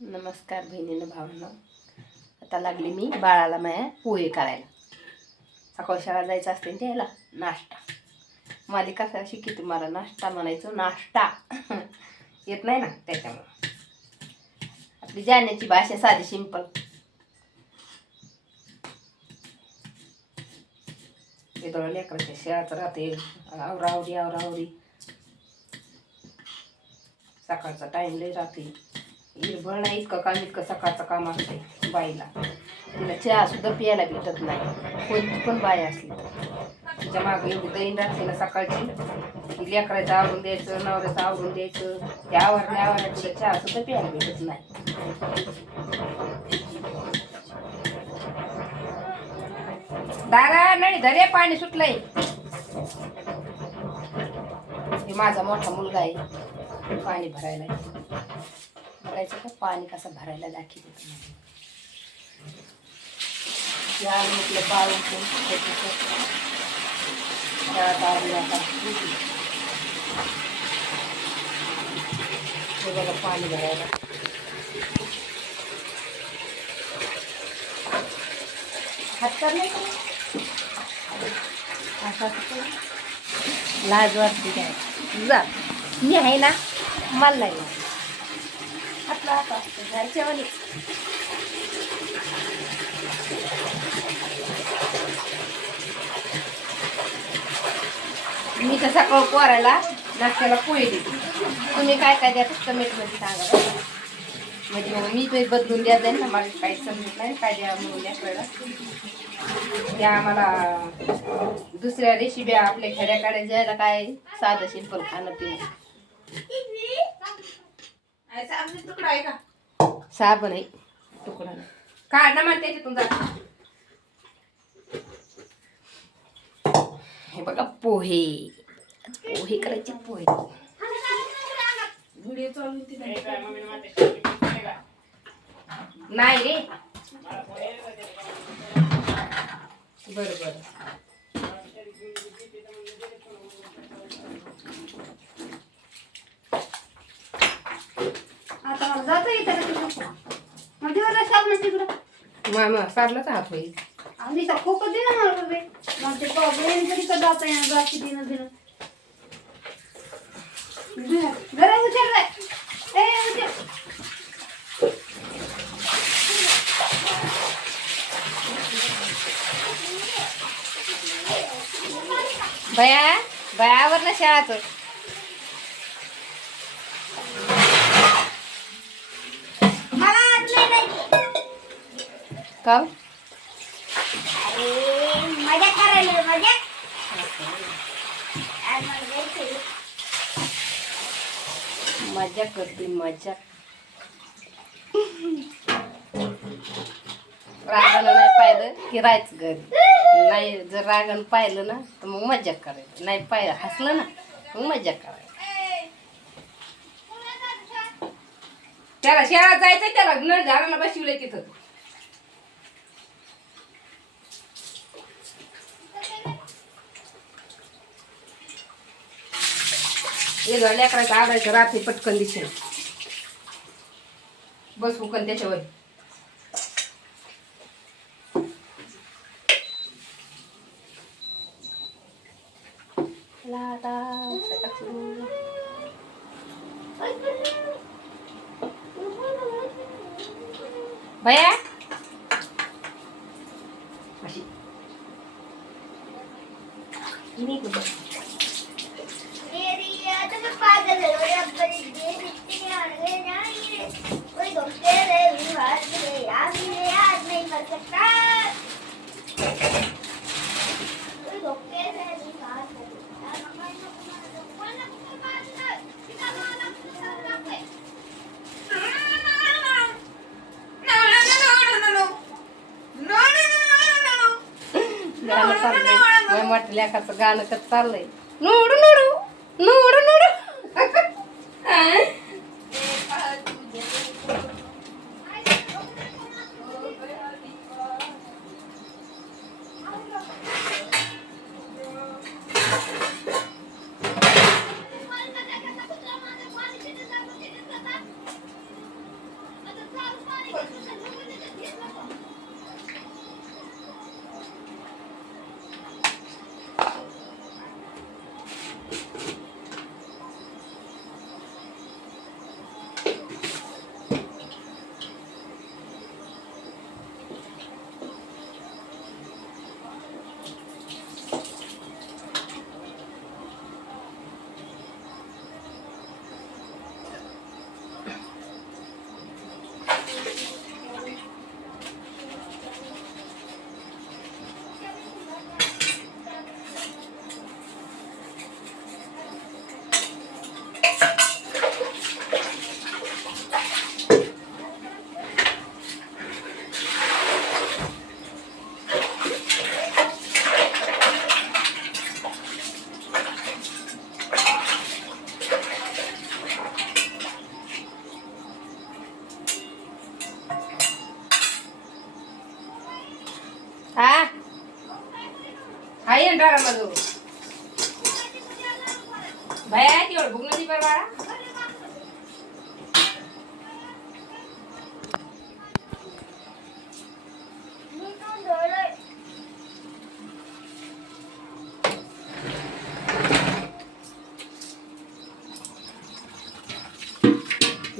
नमस्कार बहिणीनं भावांनो. आता लागली मी बाळाला माझ्या पोहे करायला. सकाळी शाळा जायचं असते त्याला नाश्ता. माझी कसं शिकी तुम्हाला नाश्ता म्हणायचं, नाश्ता येत नाही ना, त्याच्यामुळं आपली जाण्याची भाषा साधी सिंपल. वेदोळं लेकराच्या शाळाचं राहते, आवरावरी सकाळचा टाइम लई राहते. निर्भळ नाही इतकं काम, इतकं सकाळचं काम असते बाईला. तिला चहा सुद्धा प्यायला भेटत नाही, कोणती पण बाई असली तर. तिच्या मागे एवढी दैन राहते ना सकाळची. लेकराचं आवरून द्यायचं, नवऱ्याचं आवरून द्यायचं, त्या आवरल्या तिला चहा सुद्धा प्यायला भेटत नाही. दादा नाही धरे, पाणी सुटलंय. हे माझा मोठा मुलगा आहे, पाणी भरायला. बघायचं का पाणी कसं भरायला दाखवते तुम्हाला. म्हटलं बाळ बघा पाणी भरायला. हात कर नाही असं लाज वाटते काय. जा मी आहे ना, मला नाही हातला हात असतो घरच्यावानी. मी तर सकाळ पोरायला नाश्त्याला पोहे देते. तुम्ही काय काय द्या फक्त मीठमध्ये सांगा, म्हणजे मग मी ते बदलून द्या जाईल ना. मला काही समजत नाही काय द्या म्हणून द्या. त्या आम्हाला दुसऱ्या रेसिपी आपल्या खेड्याकडे जायला काय साधं सिंपल खाणं पिणं. तुकडा आहे का? साबण आहे, तुकडा नाही. काढ ना मग त्याच्यातून जा. हे बघा पोहे, पोहे करायचे. पोहे नाही रे, बरं आता मला जाता येतं का? मग दिवस साब ना तिकडं मामा साबलाच हात होईल. आम्ही तर खूप दे ना मला बे. मग ते प्रॉब्लेम तरी का जाता येणार बाकी दिनं घरा उचल रे. ए उचल बयावर ना शाळाचं. का मजा करायला मजा करते मजा. रागानं नाही पाहिलं की राहायचं घरी. नाही जर रागानं पाहिलं ना तर मग मजा करायचं. नाही पाहिलं हसलं ना मग मजा करायचं. त्याला शाळा जायचं, त्याला नळ झाडाला बसवलंय तिथं. लेकराचं आवडायचं रात्री पटकन दिसेल. बस हुकन त्याच्यावर. भया अशी गाणं चाललंय. मोठ्या लेकाचं गाणं कसं चाललंय. नोडू नोडू नोडू नोडू. हा हाय अंधारा मधू भया तेवढं भूक नदी पर बाळा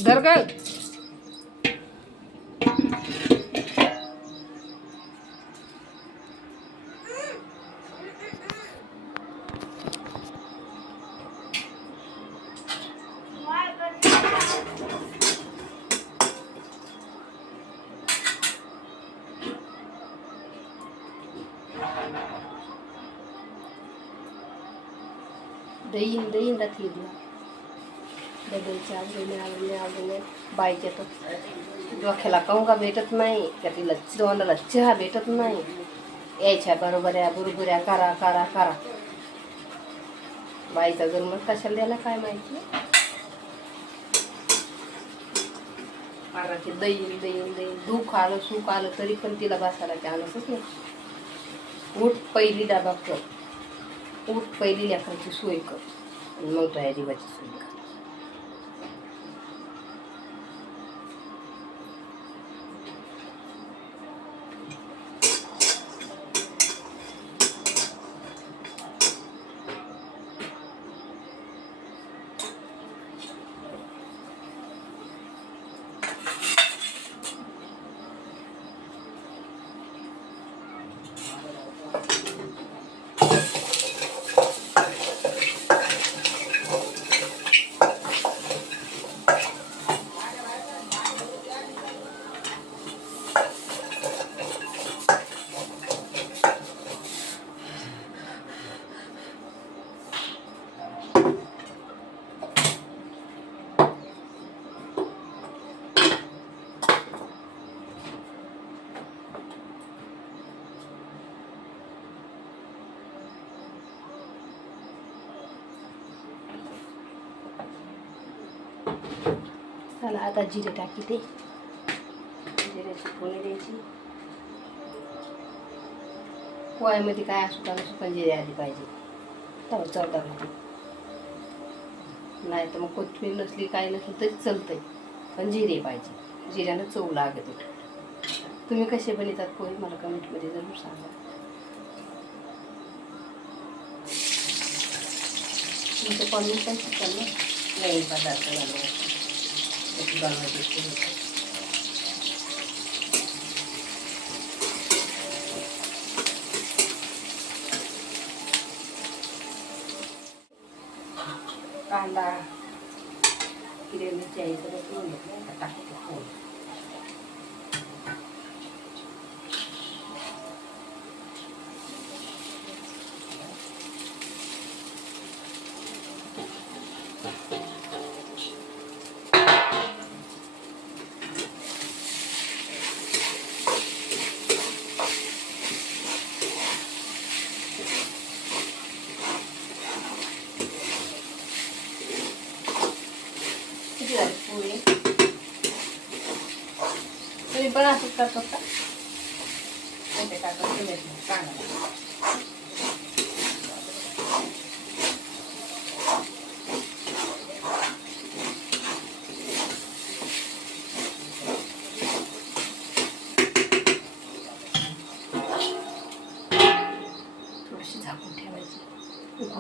दरगळ दहीन रात्रीला डब्याच्या आवडीने बाईच्या तर डोक्याला कंगा भेटत नाही त्या तिला तोंडाला चहा भेटत नाही यायच्या बरोबऱ्या करा करा करा बाईचा जन्म कशाला द्यायला काय माहिती ते दहीन दुःख आलं सुख आलं तरी पण तिला बसायला चालतच नाही उठ पहिली डबा कर उठ पहिली लेकराची सोय कर आणि मग तो या जीवाची सोय कर चला आता जिरे टाकी ते जिऱ्याची फोडणी द्यायची पोळ्यामध्ये काय असू का नसू पण जिरे आली पाहिजे तर चवदार होते नाही तर मग कोथिंबीर नसली काय नसली तरी चालतंय पण जिरे पाहिजे जिऱ्यानं चव लागते तुम्ही कसे बनवतात पोहे मला कमेंटमध्ये जरूर सांगा तुमचं पनीर पण शिकाल ना नवीन पदार्थ बनवायचे कांदा हिरव्या मिरची आहे सगळं करून घेतलं टाकते फोन पोहे तुम्ही पण असंच करतात का ते टाकून कांदा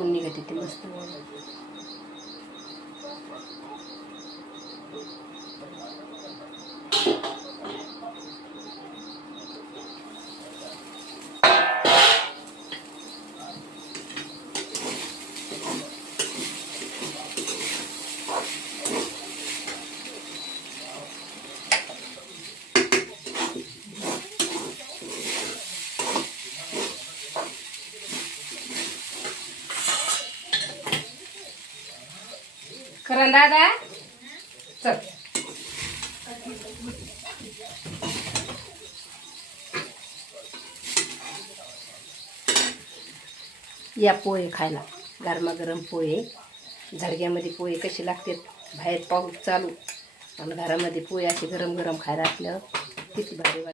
फुगून निघते ते मस्त. करण दादा चल. या पोहे खायला, गरमागरम पोहे. झडग्यामध्ये पोहे कसे लागतात, बाहेर पाऊस चालू आणि घरामध्ये पोहे असे गरम गरम खायला असल्यावर किती भारी वाटतं.